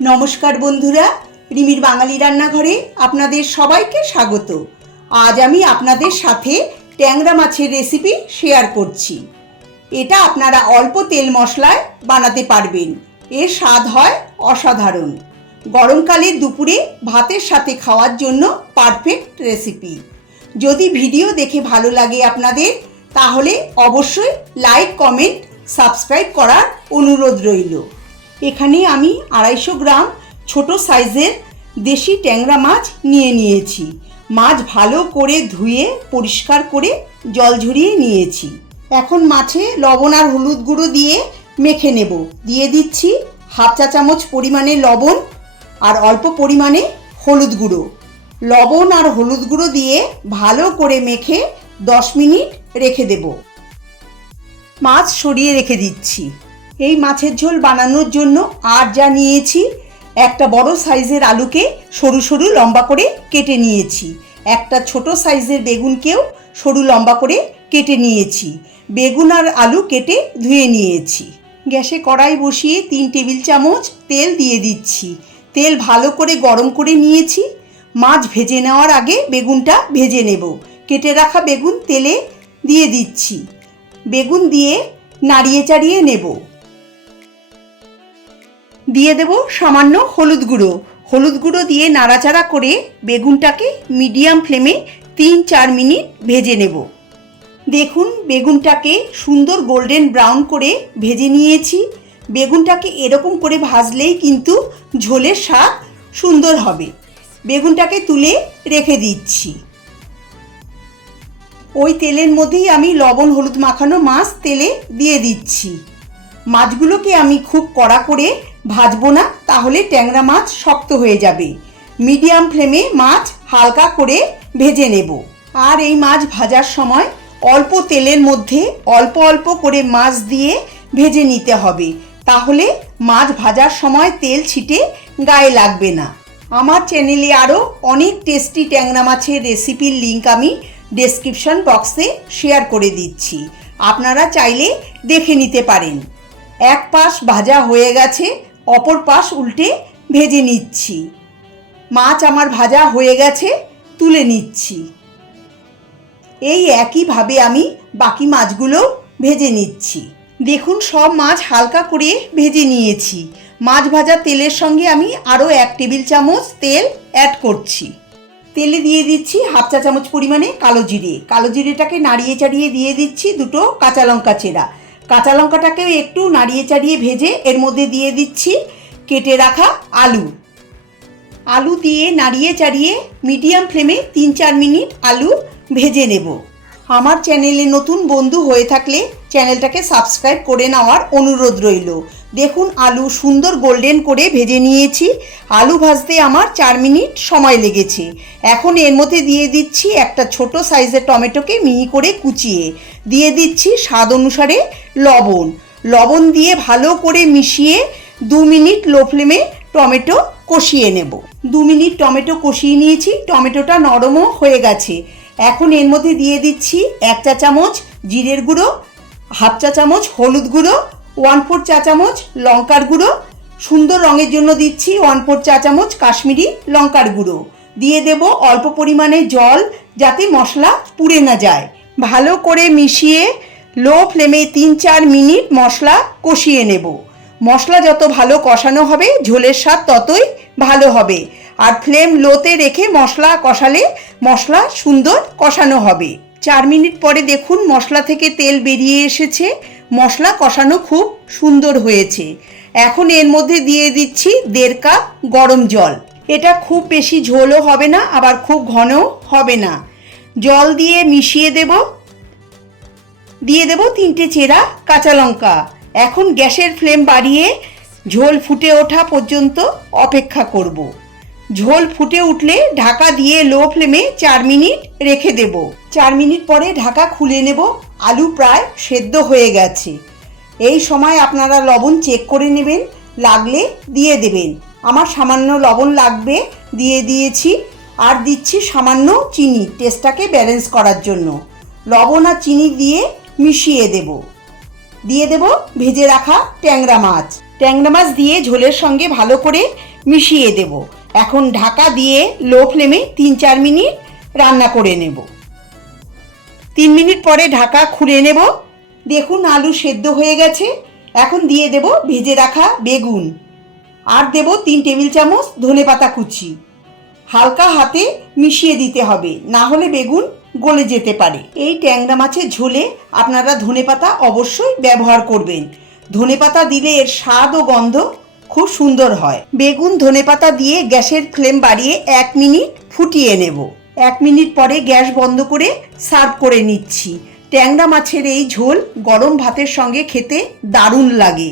নমস্কার বন্ধুরা, রিমির বাঙালি রান্নাঘরে আপনাদের সবাইকে স্বাগত। আজ আমি আপনাদের সাথে ট্যাংরা মাছের রেসিপি শেয়ার করছি। এটা আপনারা অল্প তেল মশলায় বানাতে পারবেন। এর স্বাদ হয় অসাধারণ। গরমকালে দুপুরে ভাতের সাথে খাওয়ার জন্য পারফেক্ট রেসিপি যদি ভিডিও দেখে ভালো লাগে আপনাদের, তাহলে অবশ্যই লাইক কমেন্ট সাবস্ক্রাইব করার অনুরোধ রইল। এখানে আমি আড়াইশো গ্রাম ছোট সাইজের দেশি ট্যাংরা মাছ নিয়ে নিয়েছি। মাছ ভালো করে ধুয়ে, পরিষ্কার করে জল ঝরিয়ে নিয়েছি। এখন মাছে লবণ আর হলুদ গুঁড়ো দিয়ে মেখে নেব। দিয়ে দিচ্ছি হাফ চা চামচ পরিমাণে লবণ আর অল্প পরিমাণে হলুদ গুঁড়ো। লবণ আর হলুদ গুঁড়ো দিয়ে ভালো করে মেখে দশ মিনিট রেখে দেবো। মাছ সরিয়ে রেখে দিচ্ছি। এই মাছের ঝোল বানানোর জন্য আর যা নিয়েছি একটা বড় সাইজের আলুকে সরু সরু লম্বা করে কেটে নিয়েছি। একটা ছোট সাইজের বেগুনকেও সরু লম্বা করে কেটে নিয়েছি। বেগুন আর আলু কেটে ধুয়ে নিয়েছি। গ্যাসে কড়াই বসিয়ে তিন টেবিল চামচ তেল দিয়ে দিচ্ছি। তেল ভালো করে গরম করে নিয়েছি। মাছ ভেজে নেওয়ার আগে বেগুনটা ভেজে নেব। কেটে রাখা বেগুন তেলে দিয়ে দিচ্ছি। বেগুন দিয়ে নাড়িয়ে চাড়িয়ে নেব। দিয়ে দেব সামান্য হলুদ গুঁড়ো। হলুদ গুঁড়ো দিয়ে নাড়াচাড়া করে বেগুনটাকে মিডিয়াম ফ্লেমে তিন চার মিনিট ভেজে নেব। দেখুন, বেগুনটাকে সুন্দর গোল্ডেন ব্রাউন করে ভেজে নিয়েছি। বেগুনটাকে এরকম করে ভাজলেই কিন্তু ঝোলের স্বাদ সুন্দর হবে। বেগুনটাকে তুলে রেখে দিচ্ছি। ওই তেলের মধ্যেই আমি লবণ হলুদ মাখানো মাছ তেলে দিয়ে দিচ্ছি। মাছগুলোকে আমি খুব কড়া করে ভাজবো না, তাহলে ট্যাংরা মাছ শক্ত হয়ে যাবে। মিডিয়াম ফ্লেমে মাছ হালকা করে ভেজে নেব। আর এই মাছ ভাজার সময় অল্প তেলের মধ্যে অল্প অল্প করে মাছ দিয়ে ভেজে নিতে হবে। তাহলে মাছ ভাজার সময় তেল ছিটে গায়ে লাগবে না। আমার চ্যানেলে আরও অনেক টেস্টি ট্যাংরা মাছের রেসিপির লিঙ্ক আমি ডেসক্রিপশন বক্সে শেয়ার করে দিচ্ছি। আপনারা চাইলে দেখে নিতে পারেন। এক পাশ ভাজা হয়ে গেছে অপর পাশ উল্টে ভেজে নিচ্ছি। মাছ আমার ভাজা হয়ে গেছে, তুলে নিচ্ছি। এই একইভাবে আমি বাকি মাছগুলো ভেজে নিচ্ছি। দেখুন, সব মাছ হালকা করে ভেজে নিয়েছি। মাছ ভাজা তেলের সঙ্গে আমি আরও এক টেবিল চামচ তেল অ্যাড করছি। তেলে দিয়ে দিচ্ছি হাফ চা চামচ পরিমাণে কালো জিরে। কালো জিরেটাকে নাড়িয়ে চাড়িয়ে দিয়ে দিচ্ছি দুটো কাঁচা লঙ্কা চেরা। কাঁচা লঙ্কাটাকেও একটু নাড়িয়ে চাড়িয়ে ভেজে এর মধ্যে দিয়ে দিচ্ছি, কেটে রাখা আলু। আলু দিয়ে নাড়িয়ে চাড়িয়ে মিডিয়াম ফ্লেমে তিন চার মিনিট আলু ভেজে নেব। আমার চ্যানেলে নতুন বন্ধু হয়ে থাকলে চ্যানেলটাকে সাবস্ক্রাইব করে নেওয়ার অনুরোধ রইল। দেখুন আলু সুন্দর গোল্ডেন করে ভেজে নিয়েছি। আলু ভাজতে আমার চার মিনিট সময় লেগেছে। এখন এর মধ্যে দিয়ে দিচ্ছি একটা ছোট সাইজের টমেটোকে মিহি করে কুচিয়ে। দিয়ে দিচ্ছি স্বাদ অনুসারে লবণ। লবণ দিয়ে ভালো করে মিশিয়ে দু মিনিট লো ফ্লেমে টমেটো কষিয়ে নেব। দু মিনিট টমেটো কষিয়ে নিয়েছি। টমেটোটা নরমও হয়ে গেছে। এখন এর মধ্যে দিয়ে দিচ্ছি এক চা চামচ জিরের গুঁড়ো, হাফ চা চামচ হলুদ গুঁড়ো ওয়ান ফোর চা চামচ লঙ্কার গুঁড়ো। সুন্দর রঙের জন্য দিচ্ছি ওয়ান ফোর চা চামচ কাশ্মীরি লঙ্কার গুঁড়ো। দিয়ে দেব অল্প পরিমাণে জল যাতে মশলা পুড়ে না যায়। ভালো করে মিশিয়ে লো ফ্লেমে তিন চার মিনিট মশলা কষিয়ে নেব। মশলা যত ভালো কষানো হবে, ঝোলের স্বাদ ততই ভালো হবে। আর ফ্লেম লোতে রেখে মশলা কষালে মশলা সুন্দর কষানো হবে। চার মিনিট পরে দেখুন মশলা থেকে তেল বেরিয়ে এসেছে। মশলা কষানো খুব সুন্দর হয়েছে। এখন এর মধ্যে দিয়ে দিচ্ছি দেড় কাপ গরম জল। এটা খুব বেশি ঝোলও হবে না, আবার খুব ঘনও হবে না। জল দিয়ে মিশিয়ে দেব। দিয়ে দেব তিনটে চেরা কাঁচা লঙ্কা। এখন গ্যাসের ফ্লেম বাড়িয়ে ঝোল ফুটে ওঠা পর্যন্ত অপেক্ষা করব। ঝোল ফুটে উঠলে ঢাকা দিয়ে লো ফ্লেমে চার মিনিট রেখে দেব। চার মিনিট পরে ঢাকা খুলে নেব। আলু প্রায় সেদ্ধ হয়ে গেছে। এই সময় আপনারা লবণ চেক করে নেবেন। লাগলে দিয়ে দেবেন। আমার সামান্য লবণ লাগবে, দিয়ে দিয়েছি। আর দিচ্ছি সামান্য চিনি টেস্টটাকে ব্যালেন্স করার জন্য। লবণ আর চিনি দিয়ে মিশিয়ে দেব। দিয়ে দেব ভেজে রাখা ট্যাংরা মাছ। ট্যাংরা মাছ দিয়ে ঝোলের সঙ্গে ভালো করে মিশিয়ে দেব। এখন ঢাকা দিয়ে লো ফ্লেমে তিন চার মিনিট রান্না করে নেব। তিন মিনিট পরে ঢাকা খুলে নেব। দেখুন আলু সেদ্ধ হয়ে গেছে। এখন দিয়ে দেব ভেজে রাখা বেগুন। আর দেব তিন টেবিল চামচ ধনেপাতা কুচি। হালকা হাতে মিশিয়ে দিতে হবে, না হলে বেগুন গলে যেতে পারে। এই ট্যাংরা মাছের ঝোলে আপনারা ধনেপাতা অবশ্যই ব্যবহার করবেন। ধনেপাতা দিলে এর স্বাদ ও গন্ধ খুব সুন্দর হয়। বেগুন ধনেপাতা দিয়ে গ্যাসের ফ্লেম বাড়িয়ে এক মিনিট ফুটিয়ে নেব। এক মিনিট পরে গ্যাস বন্ধ করে সার্ভ করে নিচ্ছি। ট্যাংরা মাছের এই ঝোল গরম ভাতের সঙ্গে খেতে দারুণ লাগে।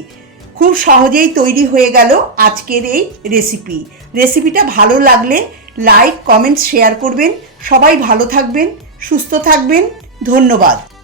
খুব সহজেই তৈরি হয়ে গেল আজকের এই রেসিপি। রেসিপিটা ভালো লাগলে লাইক, কমেন্ট, শেয়ার করবেন। সবাই ভালো থাকবেন, সুস্থ থাকবেন। ধন্যবাদ।